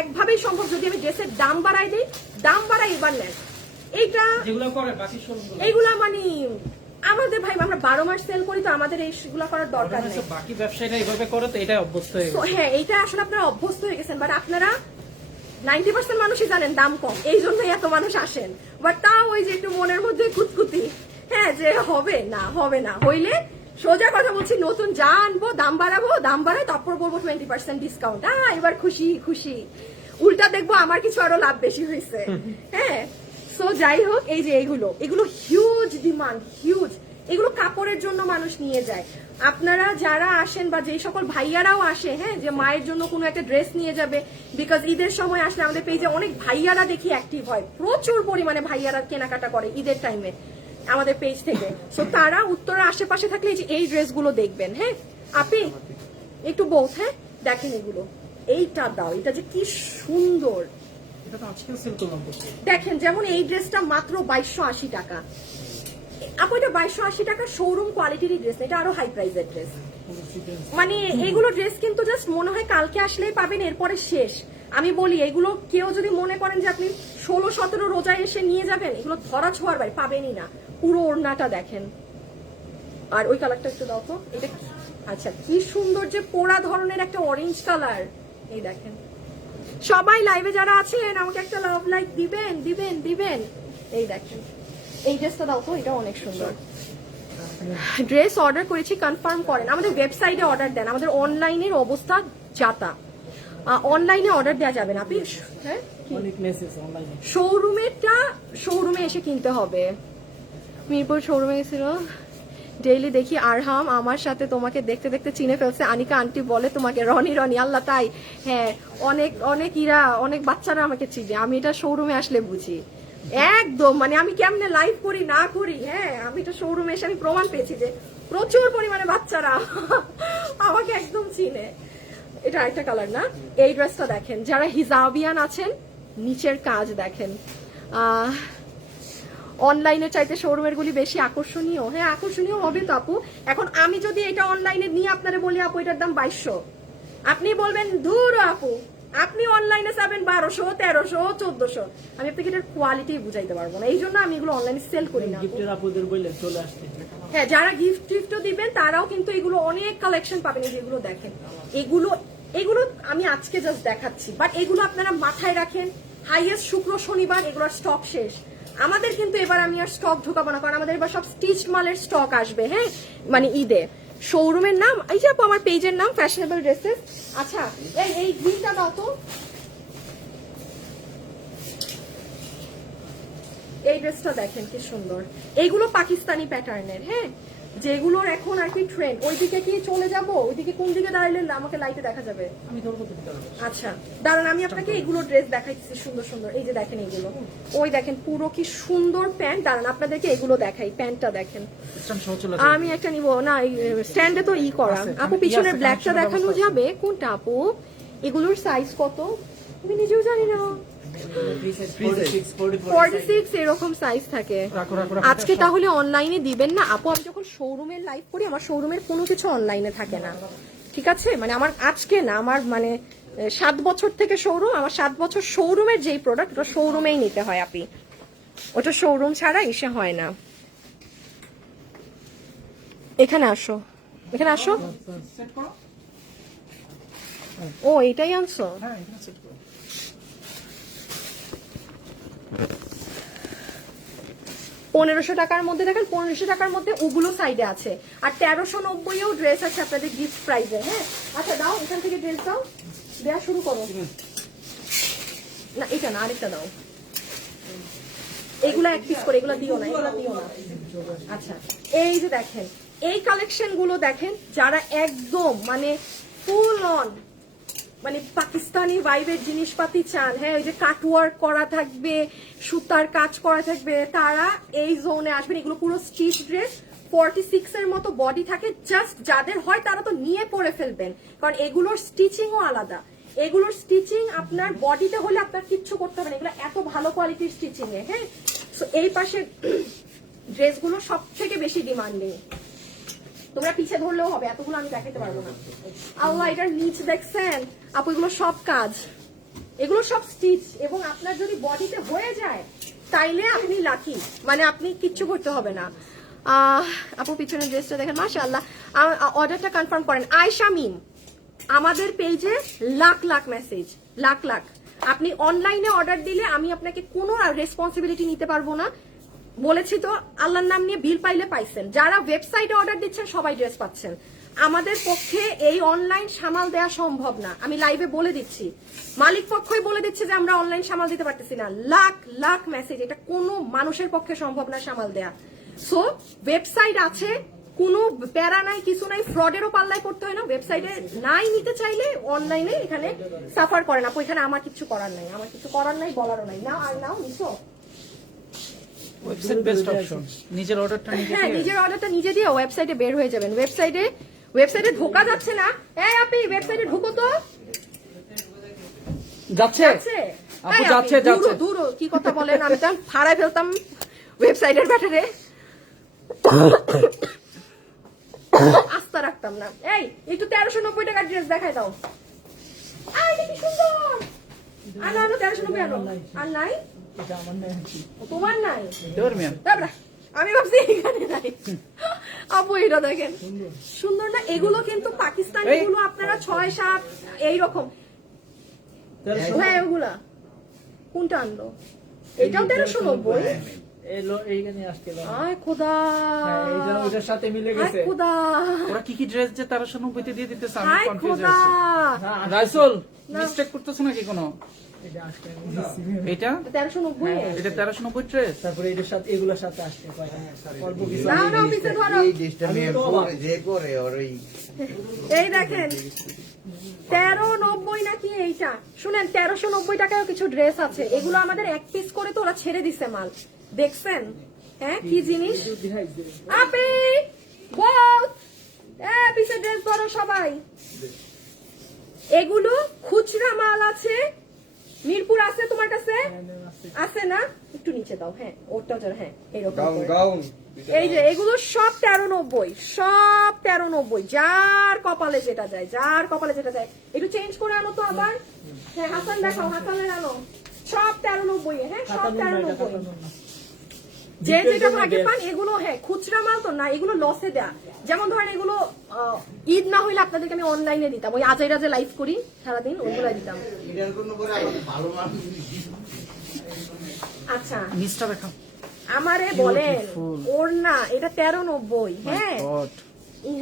একভাবেই সম্ভব, যদি আমি ড্রেসের দাম বাড়াই দিই, দাম বাড়াই এবার নেন। এইটা এইগুলা মানে আমাদের ভাই আমরা 12 মাস সেল করি, তো আমাদের এইগুলা করার দরকার নেই। বাকি ব্যবসায়ীরা এইভাবে করে, তো এটাই অভ্যস্ত হয়ে গেছে। হ্যাঁ, এইটা আসলে আপনারা অভ্যস্ত হয়ে গেছেন, বাট আপনারা 90% মানুষই জানেন দাম কম, এই জন্যই এত মানুষ আসেন। বাট তাও ওই যে একটু মনের মধ্যে কুতকুতি, হ্যাঁ যে হবে না হইলে সোজা কথা বলছি, নতুন যা আনবো দাম বাড়ায় তারপর বলবো 20% ডিসকাউন্ট। এবার খুশি, উল্টা দেখবো আমার কিছু আরো লাভ বেশি হয়েছে। হ্যাঁ, সো যাই হোক, এই যে এগুলো হিউজ ডিমান্ড, হিউজ, এগুলো কাপড়ের জন্য মানুষ নিয়ে যায়। আপনারা যারা আসেন বা যে সকল ভাইয়ারাও আসে, হ্যাঁ যে মায়ের জন্য কোনো একটা ড্রেস নিয়ে যাবে, বিকজ ঈদের সময় আসলে আমাদের পেজে অনেক ভাইয়ারা দেখি অ্যাক্টিভ হয়, প্রচুর পরিমাণে ভাইয়ারা কেনাকাটা করে ঈদের টাইমে আমাদের পেজ থেকে। সো তারা উত্তরের আশেপাশে থাকলে এই ড্রেসগুলো দেখবেন। হ্যাঁ আপনি একটু বউ, হ্যাঁ দেখেন এগুলো, এইটা দাও, এটা যে কি সুন্দর দেখেন। যেমন এই ড্রেসটা মাত্র 2280 টাকা। আপু এটা 2280 টাকা শোরুম কোয়ালিটির ড্রেস, এটা আরো হাই প্রাইসের ড্রেস। মানে এইগুলো ড্রেস কিন্তু জাস্ট মনে হয় কালকে আসলেই পাবেন, এরপরে শেষ। আমি বলি এগুলো কেউ যদি মনে করেন যে আপনি 16-17 রোজায় এসে নিয়ে যাবেন, এগুলো ধরা ছোঁয়ার ভাই পাবেনই না। পুরো ওড়নাটা দেখেন, আর ওই কালারটা একটু দাও তো, এটা আচ্ছা কি সুন্দর যে পোড়া ধরনের একটা অরেঞ্জ কালার। এই দেখেন, সবাই লাইভে যারা আছেন আমাকে একটা লাভ লাইক দিবেন। এই দেখেন এই ড্রেসটা দাও তো, এটা অনেক সুন্দর। ড্রেস অর্ডার করেছি, কনফার্ম করেন। আমাদের ওয়েবসাইটে অর্ডার দেন, আমাদের অনলাইনের অবস্থা যাতা। অনলাইনে অর্ডার দেওয়া যাবে না আপনি, হ্যাঁ অনেক মেসেজ অনলাইনে। শোরুমেরটা শোরুমে এসে কিনতে হবে। মিরপুর শোরুমে গেছিল, ডেইলি দেখি আরহাম আমার সাথে তোমাকে দেখতে দেখতে চিনে ফেলছে। আনিকা আন্টি বলে তোমাকে রনি রনি, আল্লাহ তাই? হ্যাঁ, অনেক অনেক অনেক বাচ্চারা আমাকে চিনে, আমি এটা শোরুমে আসলে বুঝি একদম। মানে আমি কেমনে লাইভ করি না করি, হ্যাঁ আমি এটা শোরুমে এসে আমি প্রমাণ পেয়েছি যে প্রচুর পরিমাণে বাচ্চারা আমাকে একদম চিনে। এটা আরেকটা কালার না? এই ড্রেসটা দেখেন, যারা হিজাবিয়ান আছেন নিচের কাজ দেখেন। অনলাইনে চাইতে শোরুমের গুলি বেশি আকর্ষণীয়। হ্যাঁ আকর্ষণীয় হবে তো আপু। এখন আমি যদি এটা অনলাইনে নিয়ে আপনারা বলি আপু এটার দাম 2200, আপনি বলবেন ধুর আপু, আপনি অনলাইনে যাবেন 1200, 1300, 1400, আমি আপনাকে এটার কোয়ালিটি বুঝাইতে পারবো না। এই জন্য আমি এগুলো অনলাইনে সেল করি না। গিফটের আপুদের বললে চলে আসতে। হ্যাঁ, যারা গিফটও দিবেন তারাও কিন্তু এগুলো অনেক কালেকশন পাবেন। যেগুলো দেখেন, এগুলো এগুলো আমি আজকে জাস্ট দেখাচ্ছি, বাট এগুলো আপনারা মাথায় রাখেন, হাইয়েস্ট শুক্র শনিবার এগুলোর স্টক শেষ। আমাদের কিন্তু এবার আমি আর স্টক ঢোকাবো না, কারণ আমাদের এবার সব স্টিচড মালের স্টক আসবে। হ্যাঁ, মানে ঈদে। শোরুমের নাম এই যে আপু, আমার পেজের নাম ফ্যাশনেবল ড্রেসেস। আচ্ছা, এই গ্রিনটা দাও তো। এই ড্রেসটা দেখেন কি সুন্দর। এইগুলো পাকিস্তানি প্যাটার্নের, হ্যাঁ, যেগুলোর এখন আর কি ট্রেন্ড। ওইদিকে কি চলে যাব? ওইদিকে কোন দিকে দাঁড়ালে আমাকে লাইটে দেখা যাবে? আমি ধরবো তো। আচ্ছা দাঁড়ান, আমি আপনাকে এগুলো ড্রেস দেখাইছি সুন্দর সুন্দর। এই যে দেখেন এগুলো, ওই দেখেন পুরো কি সুন্দর প্যান্ট। দাঁড়ান আপনাদেরকে এগুলো দেখাই, প্যান্টটা দেখেন। আমি একটা নিব না, স্ট্যান্ডে তো ই করা। আপু পিছনের ব্ল্যাকটা দেখানো যাবে? কোনটা আপু? এগুলোর সাইজ কত আমি নিজেও জানি না। 46 এরকম সাইজ থাকে। আজকে তাহলে অনলাইনে দিবেন না আপু? আমি যখন শোরুমের লাইভ করি আমার শোরুমের কোনো কিছু অনলাইনে থাকে না, ঠিক আছে? মানে আমার আজকে না, আমার মানে 7 বছর থেকে শোরুম, আমার 7 বছর শোরুমের যেই প্রোডাক্ট ওটা শোরুমেই নিতে হয় আপনি, ওটা শোরুম ছাড়া এসে হয় না। এখানে আসো, এখানে আসো। ও এটাই আনছো? 1500 টাকার মধ্যে দেখেন, 1500 টাকার মধ্যে ওগুলো সাইডে আছে। আর 1390-এও ড্রেস আছে আপনাদের গিফট প্রাইজে। হ্যাঁ আচ্ছা দাও, এখান থেকে ড্রেস দাও, দেওয়া শুরু করো। না এটা না, আরেকটা দাও। এগুলা এক পিস করে, এগুলা দিও না, এগুলা দিও না। আচ্ছা এই যে দেখেন এই কালেকশন গুলো দেখেন, যারা একদম মানে ফুল অন মানে পাকিস্তানি ভাইবের জিনিসপাতি চান, হ্যাঁ ওই যে কাটওয়ার্ক করা থাকবে, সুতার কাজ করা থাকবে, তারা এই জোনে আসবেন। এগুলো পুরো স্টিচ ড্রেস, 46 এর মতো বডি থাকে। জাস্ট যাদের হয় তারা তো নিয়ে পরে ফেলবেন, কারণ এগুলোর স্টিচিংও আলাদা। এগুলোর স্টিচিং আপনার বডিতে হলে আপনার কিচ্ছু করতে হবে না, এগুলো এত ভালো কোয়ালিটির স্টিচিং এ। হ্যাঁ, সো এই পাশে ড্রেসগুলো সব থেকে বেশি ডিমান্ডিং। তোমরা পিছে ধরলেও হবে, এতগুলো আমি দেখাতে পারবো না। আল্লাহ, এটার নিচ দেখছেন আপু? এগুলো সব কাজ, এগুলো সব স্টিচ, এবং আপনার যদি বডিতে হয়ে যায় তাইলে আপনি লাকি, মানে আপনি কিচ্ছু করতে হবে না। আপু পিছনের ড্রেসটা দেখেন, মাশাআল্লাহ। অর্ডারটা কনফার্ম করেন। আয়শা মিম, আমাদের পেজে লাখ লাখ মেসেজ, লাখ লাখ। আপনি অনলাইনে অর্ডার দিলে আমি আপনাকে কোনো রেসপন্সিবিলিটি নিতে পারবো না। বলেছি তো, আল্লাহর নাম নিয়ে বিল পাইলে পাইছেন। যারা ওয়েবসাইটে অর্ডার দিচ্ছেন সবাই ড্রেস পাচ্ছেন। আমাদের পক্ষে এই অনলাইন সামাল দেওয়া সম্ভব না, আমি লাইভে বলে দিচ্ছি। মালিক পক্ষই বলে দিচ্ছে যে আমরা অনলাইন সামাল দিতে পারতেছি না। লাখ লাখ মেসেজ, এটা কোনো মানুষের পক্ষে সম্ভব না সামাল দেয়া। সো ওয়েবসাইট আছে, কোনো প্যারা নাই, কিছু নাই, ফ্রডেরও পাল্লাই করতে হয় না। ওয়েবসাইটে নাই নিতে চাইলে অনলাইনে এখানে সাফার করেন আপু। এখানে আমার কিছু করার নাই, আমার কিছু করার নাই, বলারও নাই। নাও আর নাও, নিছো। Website best option. নিজের অর্ডারটা নিজে হ্যাঁ, নিজের অর্ডারটা নিজে দিয়ে ওয়েবসাইটে বের হয়ে যাবেন। ওয়েবসাইটে ঢোকা যাচ্ছে না। এই আপনি ওয়েবসাইটে ঢুকো তো। যাচ্ছে আপু, যাচ্ছে যাচ্ছে। দূর কি কথা বলেন, আমি তো ফাড়ায় ফেলতাম ওয়েবসাইটের ব্যাটারে, আস্থা রাখতাম না। এই একটু 1390 টাকার ড্রেস দেখাই দাও। এটা কি সুন্দর। আনো 1390 আনো। আর নাই? এটা আমার নাই। তোমার নাই? ডোরম্যান। আমি ভাবছি এখানে নাই। আপু এটা দেখেন সুন্দর না? এগুলো কিন্তু পাকিস্তানি গুলো আপনারা 6-7 এইরকম। হ্যাঁ ওগুলা কোনটা আনলো? এটাও 1390। এইখানে আসতে আয় খোদা, ওইটার সাথে মিলে আয় গেছে। খোদা, ওরা কি কি ড্রেস যে 1390 তে দিয়ে দিতেছে আমি আয় কনফিউজ খোদা। হয়েছি। রাইসুল মিস্টেক করতেছ নাকি কোনো? এটা আসতে এটা 1390 এটা 1390 ড্রেস। তারপরে এটার সাথে এগুলোর সাথে আসতে অল্প কিছু নাও নাও পিছে ধরো। এই জিনিসটা নিয়ে পরে যে করে ওর ওই এই দেখেন 1390 নাকি এইটা, শুনেন 1390 টাকায়ও কিছু ড্রেস আছে, এগুলো আমাদের এক পিস করে তো ওরা ছেড়ে দিছে মাল, দেখছেন? হ্যাঁ কি জিনিস আপনি বল, পিছে ড্রেস ধরো সবাই। এগুলো খুচরা মাল আছে, মিরপুর আছে তোমার কাছে? আছে না? একটু নিচে দাও, হ্যাঁ ওটা হ্যাঁ এরকম গাউন করে। গাউন এই যে এগুলো সব 1390, সব 1390, যার কপালে যেটা যায়, যার কপালে যেটা যায়। একটু চেঞ্জ করে আনো তো আবার, হ্যাঁ হাসান দেখাও, হাসানের আনো, সব 1390, হ্যাঁ সব 1390, যে যেটা ভাগে পান। এগুলো হ্যাঁ খুচরা মাল তো না, এগুলো লসে দেয়া। যেমন ধরেন এগুলো ঈদ না হইলে আপনাদেরকে আমি অনলাইনে দিতাম, ওই আজাইরা যে লাইভ করি সারাদিন ওইগুলো দিতাম। এটার কোনো করে আমাদের ভালো মাল আচ্ছা নিচটা দেখাও। আমারে বলেন Beautiful. ওর না এটা 1390, হ্যাঁ গড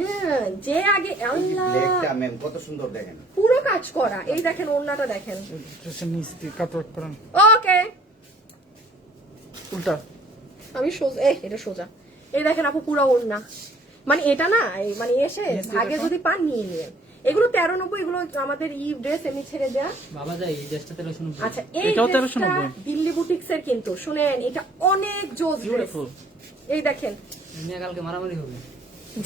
হ্যাঁ, যে আগে আল্লাহ ব্ল্যাকটা ম্যাম কত সুন্দর দেখেন পুরো কাজ করা। এই দেখেন ওড়নাটা দেখেন, ড্রেসের নিচ দিয়ে কাটওয়ার্ক করেন ওকে উল্টা। আমি সোজা, এটা সোজা। এই দেখেন আপু পুরো ওড়না, মানে এটা না মানে এসে আগে যদি পান নিয়ে নিয়ে। এগুলো 1390, এগুলো আমাদের ই ড্রেস এমনি ছেড়ে দেয়া। বাবা যায় এই ড্রেসটা 1390। আচ্ছা এই এটাও ড্রেসটা 1390 দিল্লি বুটিক্স এর, কিন্তু শুনেন এটা অনেক জোস ড্রেস। বিউটিফুল। এই দেখেন নিয়ে কালকে মারামারি হবে।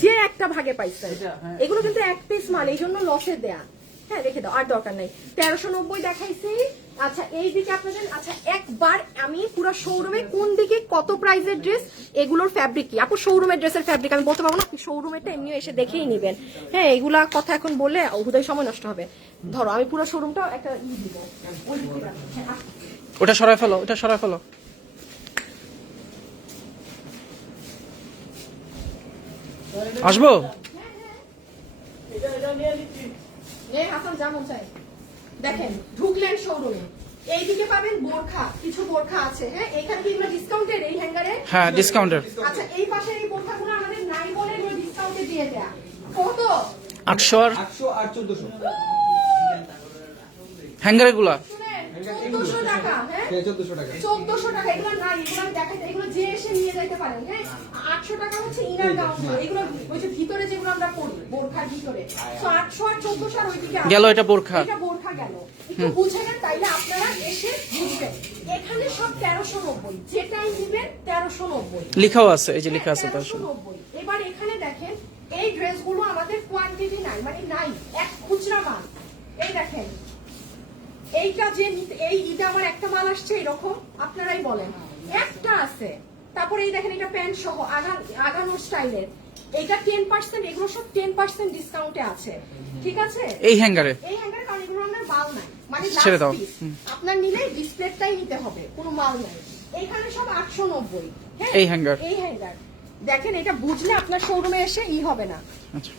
যে একটা ভাগে পাইছেন, এটা, হ্যাঁ। এগুলো কিন্তু এক পিস মাল, এই জন্য লসে দেয়া। হ্যাঁ রেখে দাও, আর দরকার নাই। 1390 দেখাইছি। আচ্ছা এই দিকে আপনাদের, আচ্ছা একবার আমি পুরো শোরুমে কোন দিকে কত প্রাইসের ড্রেস, এগুলোর ফ্যাব্রিক কি আপু, শোরুমের ড্রেসের ফ্যাব্রিক আমি বলতে পারবো না, আপনি শোরুমেরটা এমনি এসে দেখেই নিবেন। হ্যাঁ এগুলা কথা এখন বলে হুদাই সময় নষ্ট হবে। ধরো আমি পুরো শোরুমটা একটা দিব, ওই দিকে রাখো। হ্যাঁ, আসো। ওটা সরায় ফেলো, ওটা সরায় ফেলো। আসবো? হাসান যেমন চাই দেখেন, ঢুকলেন শোরুমে, এইদিকে পাবেন বোরখা, কিছু বোরখা আছে। হ্যাঁ এখানে কি এগুলো ডিসকাউন্টেড এই হ্যাঙ্গারে? হ্যাঁ ডিসকাউন্টের। আচ্ছা এই পাশে এই বোরখাগুলো আমাদের নাই বলে এগুলো ডিসকাউন্টে দিয়ে দেয়া। কত? 800 আর 800 আর 1400 হ্যাঙ্গার গুলা। শুনেন 1400 টাকা, হ্যাঁ 1400 টাকা 1400 টাকা। এগুলো নাই, এগুলো আমি দেখাই, এগুলো যে এসে নিয়ে যাইতে পারেন। হ্যাঁ 800 টাকা হচ্ছে ইনার গাউন, এগুলো ওই যে ভিতরে যেগুলো আমরা পরি বোরখার ভিতরে। সো 800 আর 1400 আর ওইদিকে গেল এটা বোরখা। এটা বোরখা গেল। একটু বুঝে নেন, তাইলে আপনারা এসে বুঝবেন। এখানে সব 1390, যেটাই নেবেন 1390 লেখাও আছে, এই যে লেখা আছে 1390। এবার এখানে দেখেন এই ড্রেসগুলো আমাদের কোয়ান্টিটি নাই, মানে নাই, এক খুচরা মাল। এই দেখেন এইটা যে এই ঈদে আমার একটা মাল আসছে এরকম, আপনারাই বলেন একটা আছে। তারপরে এই দেখেন এটা প্যান্ট সহ আগানো স্টাইলের, এটা 10%, এগুলো সব 10% ডিসকাউন্টে আছে। ঠিক আছে এই হ্যাঙ্গারে। এই হ্যাঙ্গারে, কারণ এগুলো আমার মাল নাই, মানে ছেড়ে দাও। last piece। আপনার নিলে ডিসপ্লেটাই নিতে হবে, কোনো মাল নাই। এইখানে সব 890। হ্যাঁ এই হ্যাঙ্গার। এই হ্যাঙ্গার দেখেন, এটা বুঝলে আপনার শোরুমে এসে ই হবে না। আচ্ছা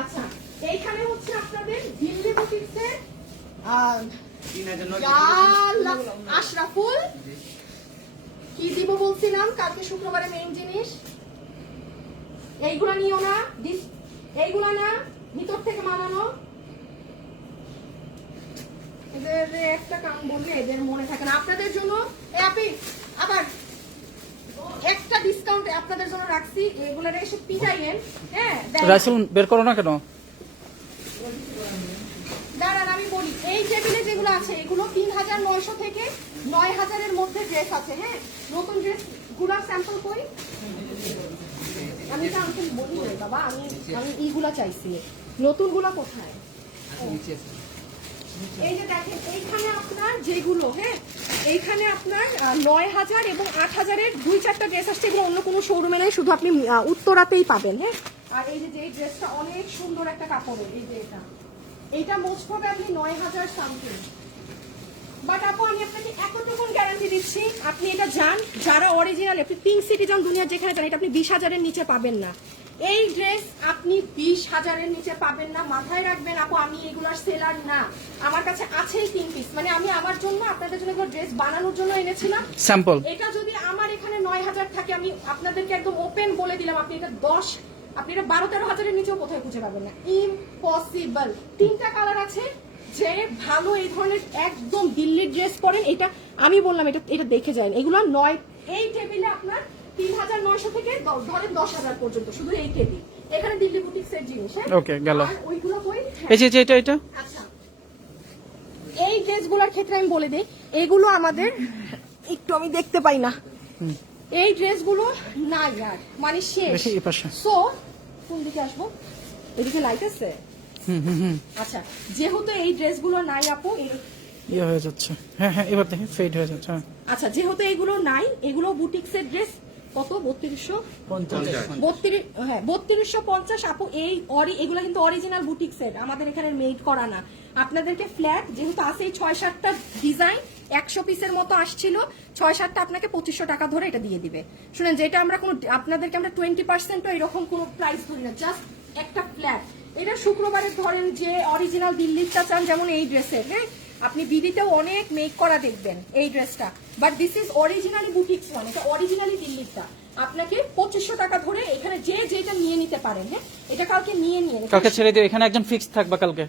আচ্ছা এইখানে হচ্ছে আপনাদের দিল্লি বুটিক্সের আশরাফুল, কি দিব বলছিলাম কালকে শুক্রবারে মেইন জিনিস, এইগুলা নিও না, এইগুলা না, ভিতর থেকে বানানো। এদের একটা কাম বললে এদের মনে থাকে না। আপনাদের জন্য আপনি আবার একটা ডিসকাউন্ট আপনাদের জন্য রাখছি, এগুলা এসে পিটাইয়েন। হ্যাঁ রাইসুল বের করো না কেন? দাঁড়ান আমি বলি, এই টেবিলে যেগুলো আছে এগুলো 3900 থেকে 9000 এর মধ্যে ড্রেস আছে। হ্যাঁ নতুন ড্রেস গুলার স্যাম্পল কই, আমি তো আনতে বলি না বাবা, আমি এইগুলা চাইছি। নতুন গুলা কোথায়? এই যে দেখেন এইখানে আপনার যেগুলো, হ্যাঁ এইখানে আপনার 9000 এবং 8000 এর 2-4টা ড্রেস আসছে, এগুলো অন্য কোনো শোরুমে নাই, শুধু আপনি উত্তরাতেই পাবেন। হ্যাঁ আর এই যে ড্রেসটা অনেক সুন্দর একটা কাপড়ের, এই যে এটা মোস্ট প্রবাবলি 9000 সামথিং। বাট আপু আমি আপনাকে এতটুকু গ্যারান্টি দিচ্ছি, আপনি এটা যান যারা অরিজিনাল, আপনি পিঙ্ক সিটি যান, দুনিয়ার যেখানে যান, এটা আপনি 20,000 এর নিচে পাবেন না। এই ড্রেস আপনি 20,000-এর নিচে পাবেন না। মাথায় রাখবেন আপু, আমি এগুলার সেলার না, আমার কাছে আছেই 3 পিস। মানে আমি আমার জন্য আপনাদের জন্য এগুলো ড্রেস বানানোর জন্য এনেছিলাম স্যাম্পল। এটা যদি আমার এখানে 9,000 থাকে, আমি আপনাদেরকে একদম ওপেন বলে দিলাম, আপনি এটা 12-13,000-এর নিচেও কোথায় খুঁজে পাবেন না, ইম্পসিবল। 3টা কালার আছে। যে ভালো এই ধরনের একদম দিল্লির ড্রেস পরেন, এটা আমি বললাম, এটা দেখে যান। এগুলো 9 এই টেবিলে আপনার 3,900 থেকে ধরেন 10,000 পর্যন্ত, শুধু এই টেবিল। এখানে দিল্লি বুটিক্সের জিনিস। হ্যাঁ, ওকে, গেল। আর ওইগুলো কই? এই যে এটা আচ্ছা, এই ড্রেসগুলোর ক্ষেত্রে আমি বলে দেই, এগুলো আমাদের একটু আমি দেখতে পাই না, এই ড্রেসগুলো নাই আর, মানে শেষ। দেখি এই পাশে। সো কোন দিকে আসবো? এদিকে লাইট আছে। আচ্ছা, যেহেতু এই ড্রেসগুলো নাই আপু, ইয়ে হয়ে যাচ্ছে। হ্যাঁ, এবার দেখি ফেড হয়ে যাচ্ছে। আচ্ছা, যেহেতু এগুলো নাই, এগুলো বুটিক্সের ড্রেস। কত? 3250 আপু। এই এগুলো কিন্তু অরিজিনাল বুটিক্সের, আমাদের এখানে মেড করা না। আপনাদেরকে ফ্ল্যাট যেহেতু আছে, এই 6-7টা ডিজাইন 100 পিসের মতো আসছিল, 6-7টা আপনাকে 2500 টাকা ধরে এটা দিয়ে দিবে। শুনেন, যেটা আমরা আপনাদেরকে আমরা 20% এরকম কোনো প্রাইস ধরি না, জাস্ট একটা ফ্ল্যাট। এটা শুক্রবারের ধরেন যে অরিজিনাল দিল্লিরটা চান, যেমন এই ড্রেসের, হ্যাঁ আপনি বিডিতেও অনেক মেক করা দেখবেন এই ড্রেসটা, but this is originally boutiques one, এটা অরিজিনালি দিল্লিরটা। আপনাকে 2500 টাকা ধরে এখানে যেটা নিয়ে নিতে পারেন। হ্যাঁ, এটা কালকে নিয়ে কালকে ছেড়ে দিও, এখানে একজন ফিক্স থাকবা কালকে।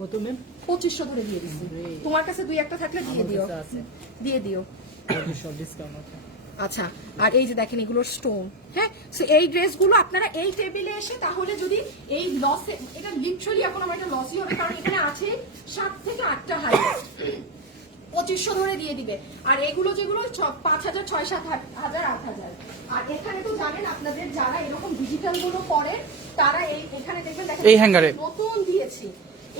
কত ম্যাম? 2500 ধরে দিয়ে দিচ্ছি। তোমার কাছে 2-1টা থাকলে দিয়ে দিও। ডিসকাউন্ট আছে। আচ্ছা, আর এই যে দেখেন এগুলোর স্টোন। হ্যাঁ, সো এই ড্রেসগুলো আপনারা এই টেবিলে এসে, তাহলে যদি এই লসে, এটা লিটারালি এখন আমার এটা লসই হবে, কারণ এখানে আছে 7 থেকে 8টা হাই, 2500 ধরে দিয়ে দিবে। আর এগুলো যেগুলো 5,000, 6,000, 7,000, 8,000। আর এখানে তো জানেন আপনাদের যারা এরকম ডিজিটাল গুলো করে, তারা এখানে দেখবেন, দেখেন এই হ্যাঙ্গারে নতুন দিয়েছি।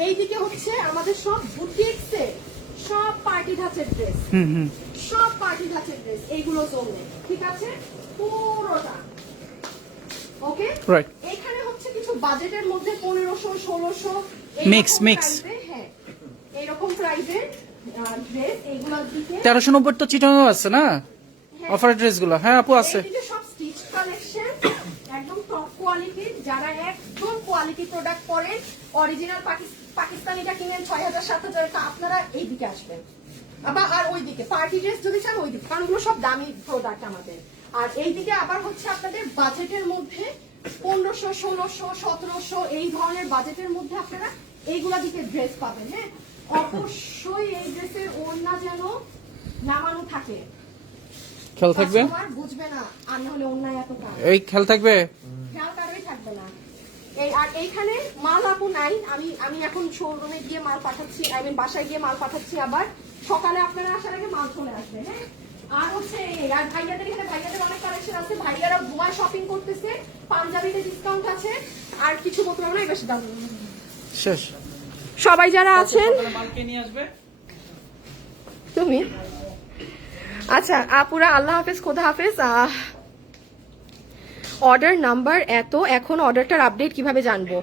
এইদিকে হচ্ছে আমাদের সব বুটিক্সের সব পার্টি ধাঁচের ড্রেস, সব পার্টি ধাঁচের ড্রেস, এইগুলো জমে, ঠিক আছে, পুরোটা। ওকে, রাইট। এখানে হচ্ছে কিছু বাজেটের মধ্যে 1500, 1600 মিক্স। হ্যাঁ, এরকম প্রাইসের ড্রেস। এইগুলোর দিকে 1390 তো চিটানো আছে না অফার ড্রেসগুলো? হ্যাঁ আপু আছে। এইদিকে সব স্টিচ কালেকশন, একদম টপ কোয়ালিটির। যারা একদম কোয়ালিটি প্রোডাক্ট পরেন, অরিজিনাল পাকিস্তানিটা কিনেন 6,000, 7,000, আপনারা এইদিকে আসবেন। আবার আর ওইদিকে পার্টি ড্রেস যদি চান ওইদিকে, কারণ ওগুলো সব দামি প্রোডাক্ট আমাদের। আর এইদিকে আবার হচ্ছে আপনাদের বাজেটের মধ্যে 1500, 1600, 1700 এই ধরনের বাজেটের মধ্যে আপনারা এইগুলা দিকে ড্রেস পাবেন। হ্যাঁ, অবশ্যই এই ড্রেসের ওড়না যেন নামানো থাকে, খেয়াল থাকবে, বুঝবে না, আর না হলে অন্যায় এত কাজ, এই খেয়াল থাকবে, খেয়াল কারোই থাকবে না। আর এইখানে মাল আপু নাই, আমি এখন শোরুমে গিয়ে মাল পাঠাচ্ছি, বাসায় গিয়ে মাল পাঠাচ্ছি। আবার সকালে আপনারা আসার আগে মাল চলে আসবে। হ্যাঁ, আর হচ্ছে আর ভাইয়াদের এখানে ভাইয়াদের অনেক কালেকশন আছে, ভাইয়ারা গোয়া শপিং করতেছে, পাঞ্জাবিতে ডিসকাউন্ট আছে। আর কিছু বলতে পারবো না, বেশি দাম শেষ। সবাই যারা আছেন, মাল কে নিয়ে আসবে তুমি? আচ্ছা আপুরা, আল্লাহ হাফেজ, খোদা হাফেজ। অর্ডার নাম্বার এত, এখন অর্ডারটার আপডেট কিভাবে জানবো?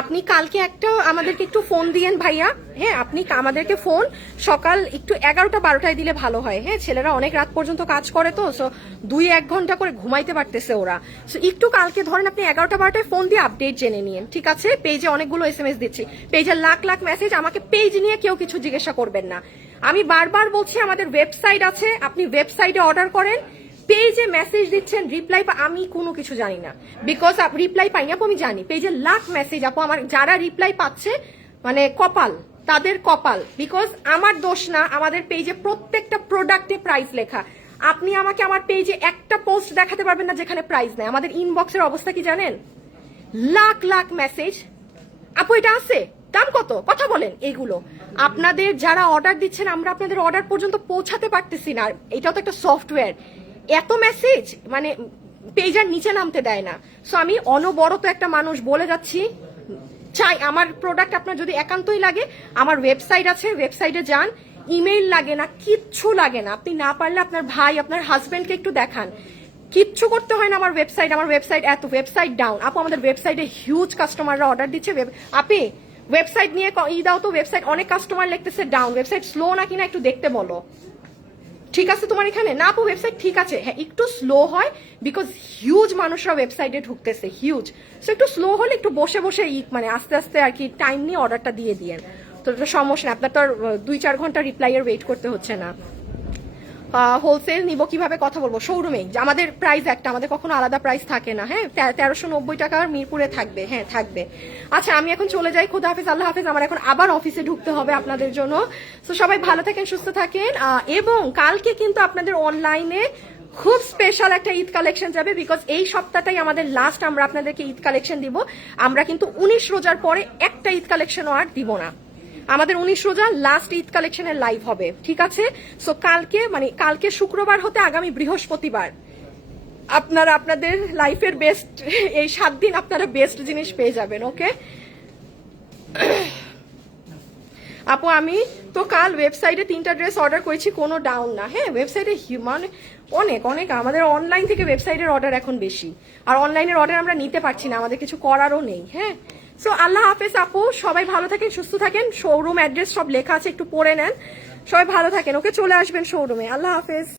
আপনি কালকে একটা আমাদেরকে একটু ফোন দিয়েন ভাইয়া। হ্যাঁ, আপনি আমাদেরকে ফোন সকাল একটু 11টা-12টায় দিলে ভালো হয়। হ্যাঁ, ছেলেরা অনেক রাত পর্যন্ত কাজ করে, তো সো 2-1 ঘন্টা করে ঘুমাইতে পারতেছে ওরা। সো একটু কালকে ধরেন আপনি 11টা-12টায় ফোন দিয়ে আপডেট জেনে নিন, ঠিক আছে? পেজে অনেকগুলো SMS দিচ্ছি, পেজে লাখ লাখ মেসেজ, আমাকে পেজ নিয়ে কেউ কিছু জিজ্ঞাসা করবেন না। আমি বারবার বলছি, আমাদের ওয়েবসাইট আছে, আপনি ওয়েবসাইটে অর্ডার করেন। পেজে মেসেজ দিচ্ছেন, রিপ্লাই আমি কোনো কিছু জানি না, বিকজ রিপ্লাই পাইনি আপু, আমি জানি পেজে লাখ মেসেজ আপু। আমার যারা রিপ্লাই পাচ্ছে, মানে কপাল, তাদের কপাল, বিকজ আমার দোষ না। আমাদের পেজে প্রত্যেকটা প্রোডাক্টে প্রাইস লেখা। আপনি আমাকে আমার পেজে একটা পোস্ট দেখাতে পারবেন না যেখানে প্রাইস নেই। আমাদের ইনবক্সের অবস্থা কি জানেন? লাখ লাখ মেসেজ, আপু এটা আছে, দাম কত, কথা বলেন। এগুলো আপনাদের যারা অর্ডার দিচ্ছেন, আমরা আপনাদের অর্ডার পর্যন্ত পৌঁছাতে পারতেছি না। এটাও তো একটা সফটওয়্যার, এত মেসেজ মানে পেজের নিচে নামতে দেয় না। সো আমি অনবরত একটা মানুষ বলে যাচ্ছি, চাই আমার প্রোডাক্ট আপনার যদি একান্তই লাগে, আমার ওয়েবসাইট আছে, ওয়েবসাইটে যান। ইমেইল লাগে না, কিচ্ছু লাগে না। আপনি না পারলে আপনার ভাই, আপনার হাজবেন্ডকে একটু দেখান, কিচ্ছু করতে হয় না। আমার ওয়েবসাইট এত, ওয়েবসাইট ডাউন আপু। আমাদের ওয়েবসাইটে হিউজ কাস্টমাররা অর্ডার দিচ্ছে। আপনি ওয়েবসাইট নিয়ে দাও তো, ওয়েবসাইট অনেক কাস্টমার লিখতেছে ডাউন। ওয়েবসাইট স্লো না কিনা একটু দেখতে বলো। ঠিক আছে তোমার এখানে না আপু ওয়েবসাইট ঠিক আছে, হ্যাঁ একটু স্লো হয় বিকজ হিউজ মানুষরা ওয়েবসাইটে ঢুকতেছে, হিউজ। সো একটু স্লো হলে একটু বসে বসে মানে আস্তে আস্তে আর কি টাইম নিয়ে অর্ডারটা দিয়ে দিয়েন, তো এটা সমস্যা না, আপনার তো আর 2-4 ঘন্টা রিপ্লাইয়ের ওয়েট করতে হচ্ছে না। হোলসেল নিব কিভাবে কথা বলবো, শোরুমে আমাদের প্রাইস একটা, আমাদের কখনো আলাদা প্রাইস থাকে না, হ্যাঁ 1390 টাকার মিরপুরে থাকবে, হ্যাঁ থাকবে। আচ্ছা আমি এখন চলে যাই, খোদা হাফেজ, আল্লাহ হাফেজ, আমার এখন আবার অফিসে ঢুকতে হবে আপনাদের জন্য। তো সবাই ভালো থাকেন, সুস্থ থাকেন, এবং কালকে কিন্তু আপনাদের অনলাইনে খুব স্পেশাল একটা ঈদ কালেকশন যাবে, বিকজ এই সপ্তাহটাই আমাদের লাস্ট আমরা আপনাদেরকে ঈদ কালেকশন দিব। আমরা কিন্তু 19 রোজার পরে একটা ঈদ কালেকশনও আর দিব না, আমাদের 19 রোজা লাস্ট ঈদ কালেকশনের লাইভ হবে, ঠিক আছে? সো কালকে মানে কালকে শুক্রবার হতে আগামী বৃহস্পতিবার আপনারা আপনাদের লাইফের বেস্ট, এই 7 দিন আপনারা বেস্ট জিনিস পেয়ে যাবেন, ওকে? আপু আমি তো কাল ওয়েবসাইটে 3টা ড্রেস অর্ডার করেছি, কোনো ডাউন না, হ্যাঁ ওয়েবসাইটে মানে অনেক অনেক আমাদের অনলাইন থেকে ওয়েবসাইটের অর্ডার এখন বেশি, আর অনলাইনের অর্ডার আমরা নিতে পারছি না, আমাদের কিছু করারও নেই, হ্যাঁ। সো আল্লাহ হাফেজ আপু, সবাই ভালো থাকেন, সুস্থ থাকেন, শোরুম অ্যাড্রেস সব লেখা আছে, একটু পড়ে নেন, সবাই ভালো থাকেন, ওকে? চলে আসবেন শোরুমে, আল্লাহ হাফেজ।